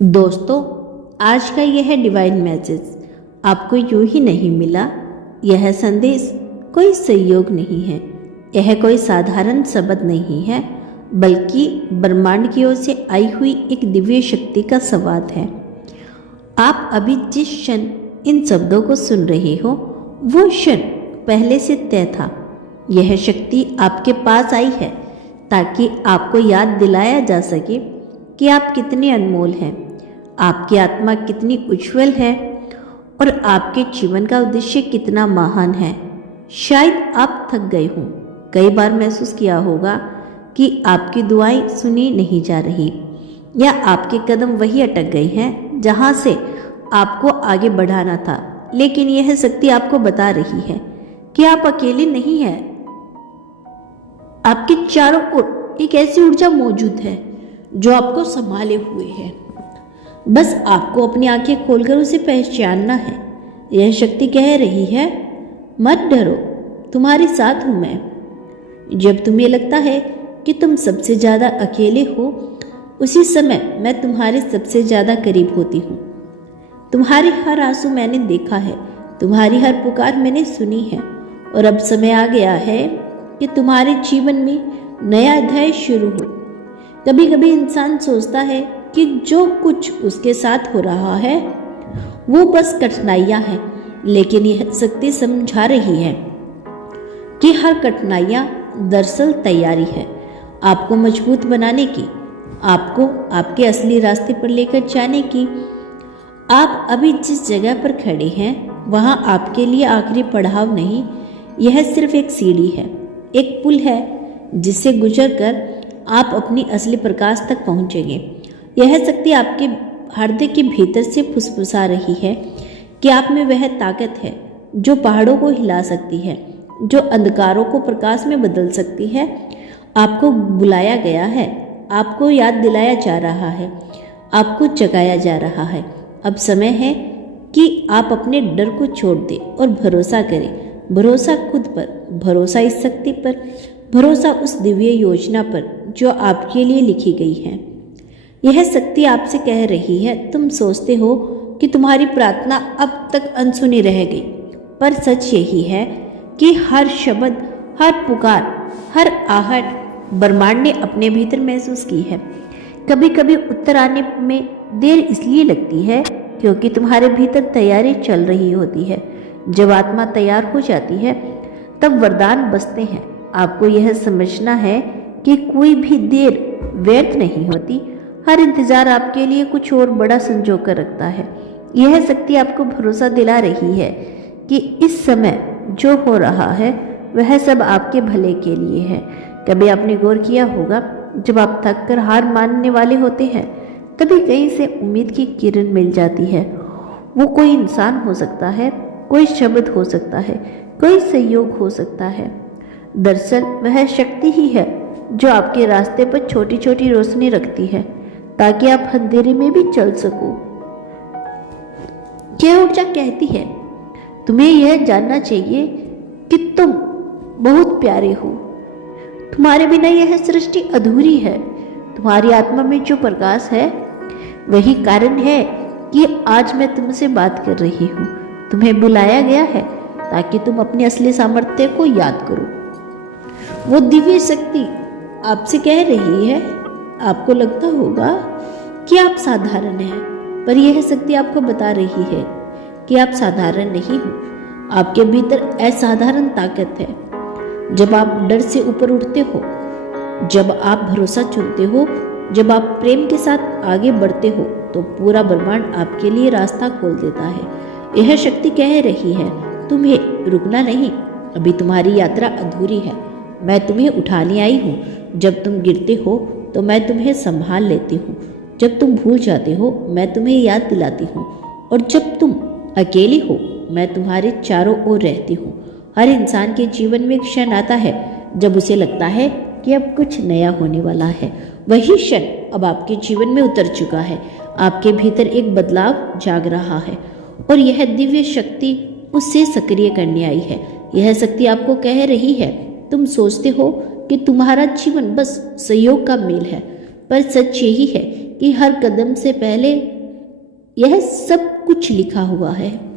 दोस्तों, आज का यह डिवाइन मैसेज आपको यूं ही नहीं मिला। यह संदेश कोई संयोग नहीं है, यह कोई साधारण शब्द नहीं है, बल्कि ब्रह्मांड की ओर से आई हुई एक दिव्य शक्ति का संवाद है। आप अभी जिस क्षण इन शब्दों को सुन रहे हो, वो क्षण पहले से तय था। यह शक्ति आपके पास आई है ताकि आपको याद दिलाया जा सके कि आप कितने अनमोल हैं, आपकी आत्मा कितनी उज्जवल है और आपके जीवन का उद्देश्य कितना महान है। शायद आप थक गए हों, कई बार महसूस किया होगा कि आपकी दुआएं सुनी नहीं जा रही, या आपके कदम वही अटक गए हैं जहां से आपको आगे बढ़ाना था। लेकिन यह शक्ति आपको बता रही है कि आप अकेले नहीं हैं। आपके चारों ओर एक ऐसी ऊर्जा मौजूद है जो आपको संभाले हुए है। बस आपको अपनी आंखें खोलकर उसे पहचानना है। यह शक्ति कह रही है, मत डरो, तुम्हारे साथ हूं मैं। जब तुम्हें लगता है कि तुम सबसे ज्यादा अकेले हो, उसी समय मैं तुम्हारे सबसे ज्यादा करीब होती हूँ। तुम्हारे हर आंसू मैंने देखा है, तुम्हारी हर पुकार मैंने सुनी है, और अब समय आ गया है कि तुम्हारे जीवन में नया अध्याय शुरू हो। कभी कभी इंसान सोचता है कि जो कुछ उसके साथ हो रहा है वो बस कठिनाइयां हैं, लेकिन यह शक्ति समझा रही है कि हर कठिनाइयां दरअसल तैयारी है आपको मजबूत बनाने की, आपको आपके असली रास्ते पर लेकर जाने की। आप अभी जिस जगह पर खड़े हैं वहां आपके लिए आखिरी पड़ाव नहीं, यह सिर्फ एक सीढ़ी है, एक पुल है जिससे गुजरकर आप अपनी असली प्रकाश तक पहुंचेंगे। यह शक्ति आपके हृदय के भीतर से फुसफुसा रही है कि आप में वह ताकत है जो पहाड़ों को हिला सकती है, जो अंधकारों को प्रकाश में बदल सकती है। आपको बुलाया गया है, आपको याद दिलाया जा रहा है, आपको जगाया जा रहा है। अब समय है कि आप अपने डर को छोड़ दें और भरोसा करें। भरोसा खुद पर, भरोसा इस शक्ति पर, भरोसा उस दिव्य योजना पर जो आपके लिए लिखी गई है। यह शक्ति आपसे कह रही है, तुम सोचते हो कि तुम्हारी प्रार्थना अब तक अनसुनी रह गई, पर सच यही है कि हर शब्द, हर पुकार, हर आहट ब्रह्मांड ने अपने भीतर महसूस की है। कभी कभी उत्तर आने में देर इसलिए लगती है क्योंकि तुम्हारे भीतर तैयारी चल रही होती है। जब आत्मा तैयार हो जाती है तब वरदान बसते हैं। आपको यह समझना है कि कोई भी देर व्यर्थ नहीं होती, हर इंतजार आपके लिए कुछ और बड़ा संजो कर रखता है। यह शक्ति आपको भरोसा दिला रही है कि इस समय जो हो रहा है वह सब आपके भले के लिए है। कभी आपने गौर किया होगा, जब आप थक कर हार मानने वाले होते हैं तभी कहीं से उम्मीद की किरण मिल जाती है। वो कोई इंसान हो सकता है, कोई शब्द हो सकता है, कोई संयोग हो सकता है। दरअसल वह शक्ति ही है जो आपके रास्ते पर छोटी छोटी रोशनी रखती है ताकि आप अंधेरे में भी चल सको। यह ऊर्जा कहती है, तुम्हें यह जानना चाहिए कि तुम बहुत प्यारे हो। तुम्हारे बिना यह सृष्टि अधूरी है। तुम्हारी आत्मा में जो प्रकाश है वही कारण है कि आज मैं तुमसे बात कर रही हूँ। तुम्हें बुलाया गया है ताकि तुम अपने असली सामर्थ्य को याद करो। वो दिव्य शक्ति आपसे कह रही है, आपको लगता होगा कि आप साधारण हैं, पर यह शक्ति आपको बता रही है कि आप साधारण नहीं हो। आपके भीतर असाधारण ताकत है। जब आप डर से ऊपर उठते हो, जब आप भरोसा चुनते हो, जब आप प्रेम के साथ आगे बढ़ते हो, तो पूरा ब्रह्मांड आपके लिए रास्ता खोल देता है। यह शक्ति कह रही है, तुम्हें रुकना नहीं, अभी तुम्हारी यात्रा अधूरी है। मैं तुम्हें उठाने आई हूँ। जब तुम गिरते हो तो मैं तुम्हें संभाल लेती हूँ। जब तुम भूल जाते हो मैं तुम्हें याद दिलाती हूँ, और जब तुम अकेली हो मैं तुम्हारे चारों ओर रहती हूँ। हर इंसान के जीवन में एक क्षण आता है जब उसे लगता है कि अब कुछ नया होने वाला है। वही क्षण अब आपके जीवन में उतर चुका है। आपके भीतर एक बदलाव जाग रहा है और यह दिव्य शक्ति उससे सक्रिय करने आई है। यह शक्ति आपको कह रही है, तुम सोचते हो कि तुम्हारा जीवन बस सहयोग का मेल है, पर सच यही है कि हर कदम से पहले यह सब कुछ लिखा हुआ है।